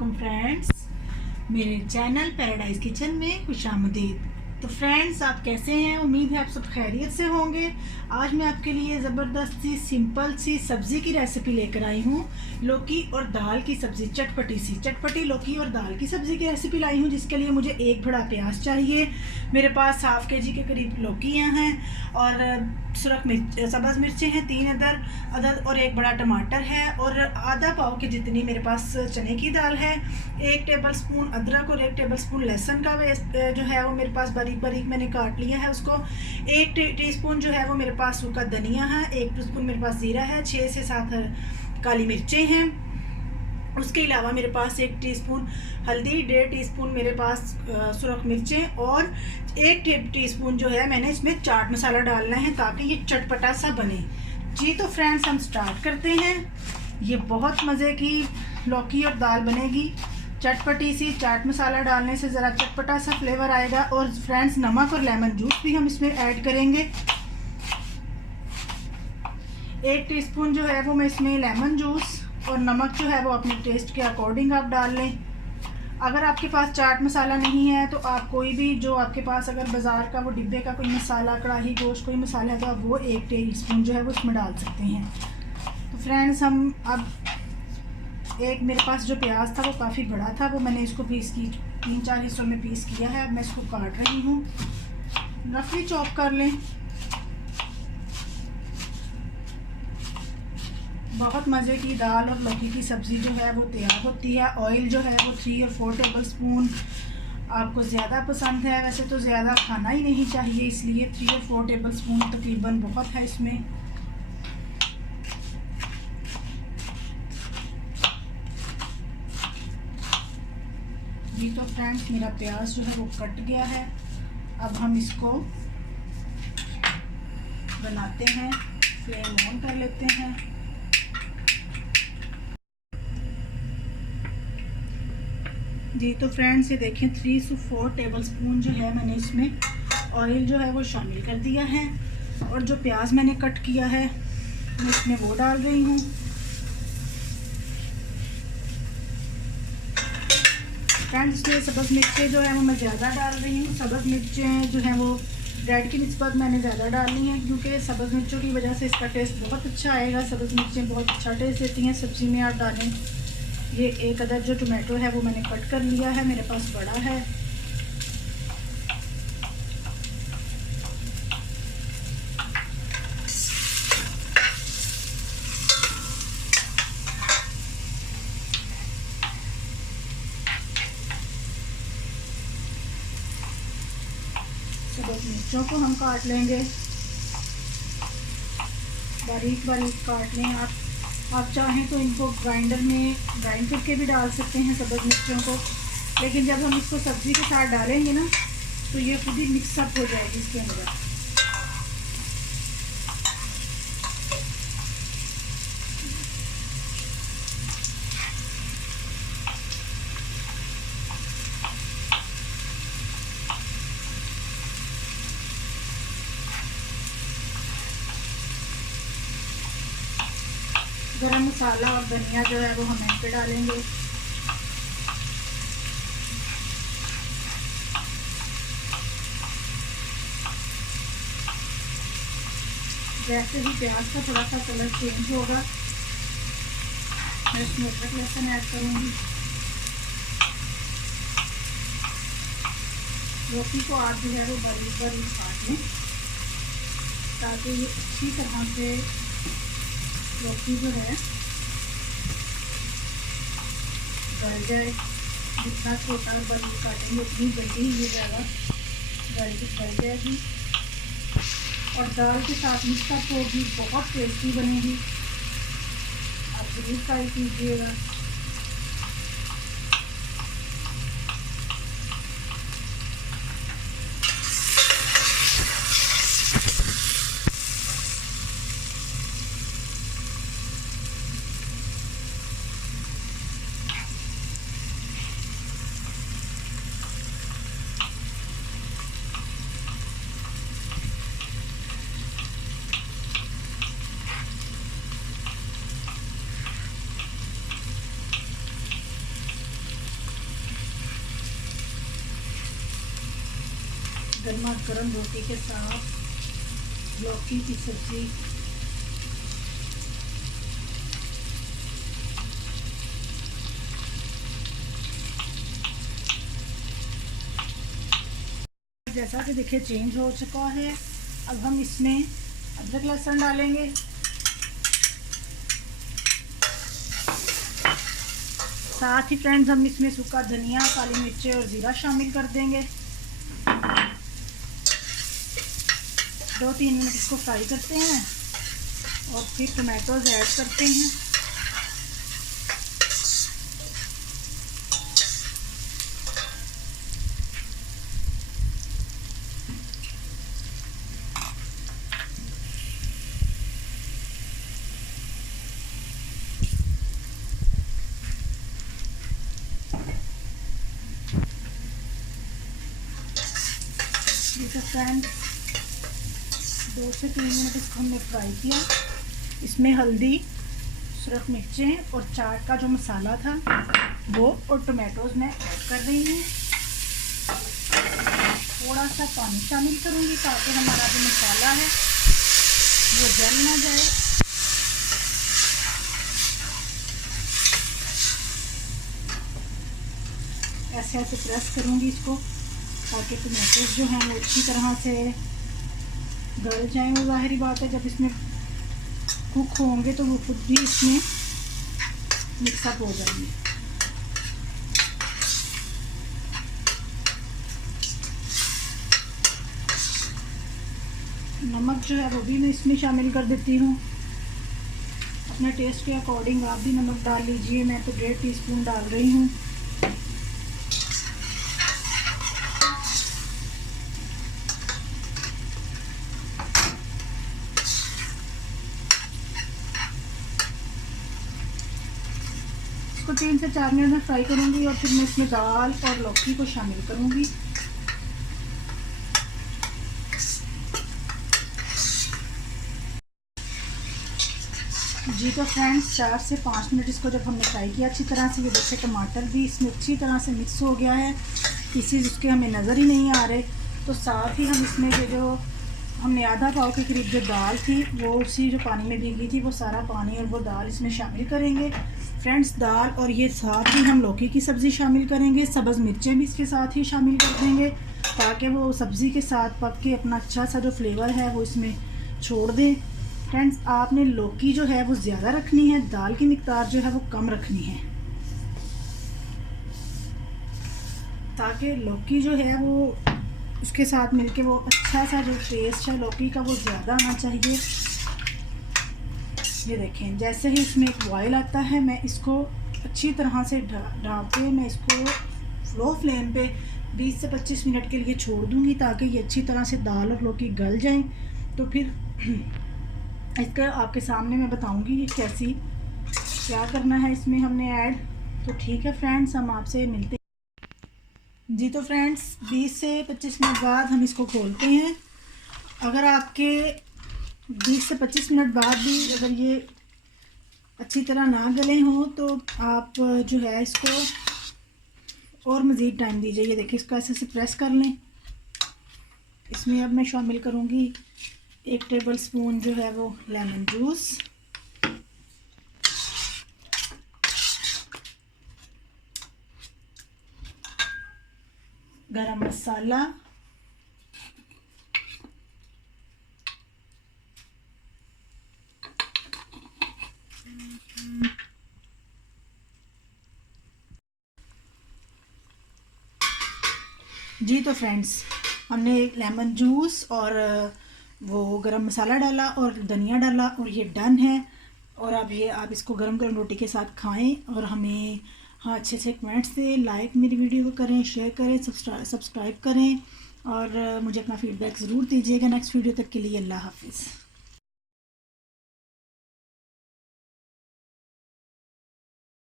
वालेकुम फ्रेंड्स, मेरे channel paradise kitchen में खुशामदीद। तो फ्रेंड्स, आप कैसे हैं? उम्मीद है आप सब खैरियत से होंगे। आज मैं आपके लिए ज़बरदस्त सी सिंपल सी सब्ज़ी की रेसिपी लेकर आई हूँ। लौकी और दाल की सब्ज़ी, चटपटी लौकी और दाल की सब्ज़ी की रेसिपी लाई हूँ, जिसके लिए मुझे एक बड़ा प्याज चाहिए। मेरे पास हाफ केजी के करीब लौकियाँ हैं और सुरख मिर्च, सब्ज़ मिर्चें हैं 3 अदद और एक बड़ा टमाटर है और आधा पाव के जितनी मेरे पास चने की दाल है। 1 टेबल स्पून अदरक और 1 टेबल स्पून लहसुन का वेस्ट जो है वो मेरे पास बारीक बारीक मैंने काट लिया है उसको। 1 टीस्पून जो है वो मेरे पास सूखा धनिया है। 1 टीस्पून मेरे पास जीरा है। 6 से 7 काली मिर्चें हैं। उसके अलावा मेरे पास 1 टीस्पून हल्दी, 1.5 टीस्पून मेरे पास सुरख मिर्चें और 1 टीस्पून जो है मैंने इसमें चाट मसाला डालना है ताकि ये चटपटा सा बने। जी तो फ्रेंड्स, हम स्टार्ट करते हैं। ये बहुत मज़े की लौकी और दाल बनेगी, चटपटी सी। चाट मसाला डालने से ज़रा चटपटा सा फ्लेवर आएगा। और फ्रेंड्स, नमक और लेमन जूस भी हम इसमें ऐड करेंगे। 1 टीस्पून जो है वो मैं इसमें लेमन जूस और नमक जो है वो अपने टेस्ट के अकॉर्डिंग आप डाल लें। अगर आपके पास चाट मसाला नहीं है तो आप कोई भी जो आपके पास अगर बाज़ार का वो डिब्बे का कोई मसाला, कढ़ाई गोश्त कोई मसाला है तो आप वो 1 टीस्पून जो है वो इसमें डाल सकते हैं। तो फ्रेंड्स, हम अब एक मेरे पास जो प्याज था वो काफ़ी बड़ा था, वो मैंने इसको पीस की 3-4 हिस्सों में पीस किया है। अब मैं इसको काट रही हूँ। रफली चॉप कर लें। बहुत मज़े की दाल और लौकी की सब्ज़ी जो है वो तैयार होती है। ऑयल जो है वो 3 और 4 टेबल स्पून आपको ज़्यादा पसंद है। वैसे तो ज़्यादा खाना ही नहीं चाहिए, इसलिए 3 और 4 टेबल स्पून तकरीबन बहुत है इसमें। जी तो फ्रेंड्स, मेरा प्याज जो है वो कट गया है। अब हम इसको बनाते हैं। फ्लेम ऑन कर लेते हैं। जी तो फ्रेंड्स, ये देखें 3 से 4 टेबल स्पून जो है मैंने इसमें ऑयल जो है वो शामिल कर दिया है। और जो प्याज मैंने कट किया है मैं इसमें वो डाल रही हूँ। फ्रेंड्स, इसमें सब्ज़ मिर्चें जो है वो मैं ज़्यादा डाल रही हूँ। सब्ज़ मिर्चें जो हैं वो रेड की निस्बत मैंने ज़्यादा डालनी है, क्योंकि सब्ज़ मिर्चों की वजह से इसका टेस्ट बहुत अच्छा आएगा। सब्ज़ मिर्चें बहुत अच्छा टेस्ट देती हैं सब्ज़ी में, आप डालें। ये 1 अदद जो टोमेटो है वो मैंने कट कर लिया है, मेरे पास बड़ा है। सब्ज़ मिर्चों को हम काट लेंगे, बारीक बारीक काट लें। आप चाहें तो इनको ग्राइंडर में ग्राइंड करके भी डाल सकते हैं सब्ज़ मिर्चों को, लेकिन जब हम इसको सब्ज़ी के साथ डालेंगे ना तो ये खुद ही मिक्सअप हो जाएगी इसके अंदर। गरम मसाला और धनिया जो है वो हम इन पे डालेंगे। जैसे ही प्याज का थोड़ा सा कलर चेंज होगा मैं इसमें अदरक लहसुन ऐड करूँगी। लौकी को आप जो है वो बारीक बारीक काट लें ताकि ये अच्छी तरह से लौकी जो है गल जाए। जितना छोटा बारीक काटेंगे उतनी जल्दी ये ज़्यादा गल जाएगी और दाल के साथ मिक्सअप होगी, बहुत टेस्टी बनेगी। आप ज़रूर ट्राई कीजिएगा। गर्मा गर्म रोटी के साथ लौकी की सब्ज़ी। जैसा कि देखिए चेंज हो चुका है। अब हम इसमें अदरक लहसुन डालेंगे, साथ ही फ्रेंड्स हम इसमें सूखा धनिया, काली मिर्चें और ज़ीरा शामिल कर देंगे। 2-3 मिनट इसको फ्राई करते हैं और फिर टमाटोज ऐड करते हैं। देखिए फ्रेंड्स 2 से 3 मिनट इसको हमने फ्राई किया। इसमें हल्दी, सुरख मिर्चें और चाट का जो मसाला था वो और टमाटोज मैं ऐड कर रही हूँ। थोड़ा सा पानी शामिल करूँगी ताकि हमारा जो मसाला है वो जल ना जाए। ऐसे ऐसे प्रेस करूँगी इसको ताकि टमाटोज जो हैं वो अच्छी तरह से गल जाएं। वो ज़ाहिरी बात है जब इसमें कुक होंगे तो वो खुद भी इसमें मिक्सअप हो जाएंगे। नमक जो है वो भी मैं इसमें शामिल कर देती हूँ। अपने टेस्ट के अकॉर्डिंग आप भी नमक डाल लीजिए। मैं तो 1.5 टीस्पून डाल रही हूँ। इसको 3 से 4 मिनट में फ्राई करूँगी और फिर मैं इसमें दाल और लौकी को शामिल करूँगी। जी तो फ्रेंड्स 4 से 5 मिनट इसको जब हमने फ्राई किया अच्छी तरह से, ये देखिए टमाटर भी इसमें अच्छी तरह से मिक्स हो गया है, पीसेस उसके हमें नज़र ही नहीं आ रहे। तो साथ ही हम इसमें ये जो हमने आधा पाव के करीब जो दाल थी वो उसी जो पानी में भीगी थी वो सारा पानी और वो दाल इसमें शामिल करेंगे फ्रेंड्स। दाल और ये साथ ही हम लौकी की सब्ज़ी शामिल करेंगे, सब्ज़ मिर्चें भी इसके साथ ही शामिल कर देंगे ताकि वो सब्ज़ी के साथ पक के अपना अच्छा सा जो फ्लेवर है वो इसमें छोड़ दें। फ्रेंड्स आपने लौकी जो है वो ज़्यादा रखनी है, दाल की मिकदार जो है वो कम रखनी है ताकि लौकी जो है वो उसके साथ मिलके वो अच्छा सा जो टेस्ट है लौकी का वो ज़्यादा आना चाहिए। ये देखें जैसे ही इसमें एक बॉयल आता है मैं इसको अच्छी तरह से ढाँप के मैं इसको स्लो फ्लेम पे 20 से 25 मिनट के लिए छोड़ दूँगी ताकि ये अच्छी तरह से दाल और लौकी गल जाएं। तो फिर इसका आपके सामने मैं बताऊँगी कि कैसी क्या करना है इसमें हमने ऐड। तो ठीक है फ्रेंड्स हम आपसे मिलते हैं। जी तो फ्रेंड्स 20 से 25 मिनट बाद हम इसको खोलते हैं। अगर आपके 20 से 25 मिनट बाद भी अगर ये अच्छी तरह ना गले हों तो आप जो है इसको और मज़ीद टाइम दीजिए। ये देखिए इसको ऐसे से प्रेस कर लें। इसमें अब मैं शामिल करूँगी 1 टेबल स्पून जो है वो लेमन जूस, गरम मसाला, जी तो फ्रेंड्स हमने लेमन जूस और वो गरम मसाला डाला और धनिया डाला और ये डन है। और अब ये आप इसको गरम गरम रोटी के साथ खाएं और हमें अच्छे से कमेंट्स दें, लाइक मेरी वीडियो को करें, शेयर करें, सब्सक्राइब करें और मुझे अपना फीडबैक ज़रूर दीजिएगा। नेक्स्ट वीडियो तक के लिए अल्लाह हाफिज़।